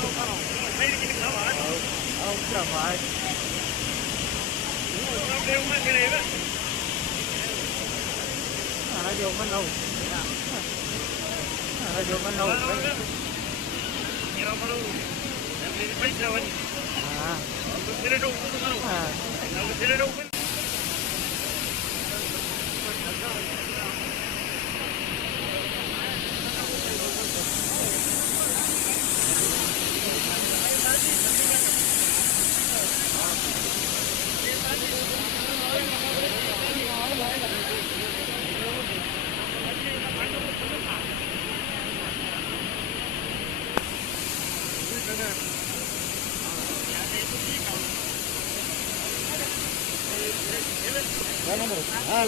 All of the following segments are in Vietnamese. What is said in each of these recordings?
không điều mà cái này điều mà đâu nhiều mà đâu em đi mấy sao anh ها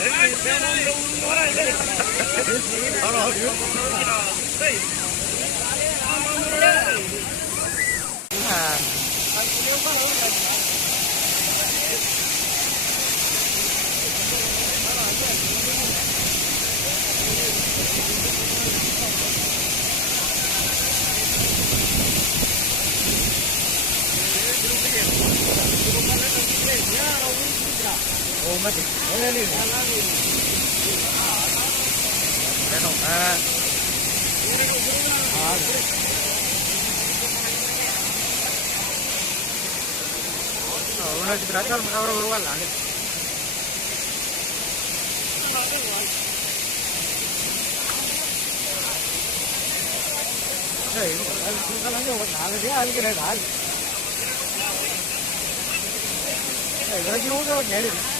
Hey, Ồ, mất đi. Lên đi. Lên đâu? À. À. una trata ahora igual la Hey, cái nó vô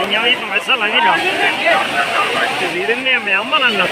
你娘一百次来一秒，这离的那秒嘛了呢。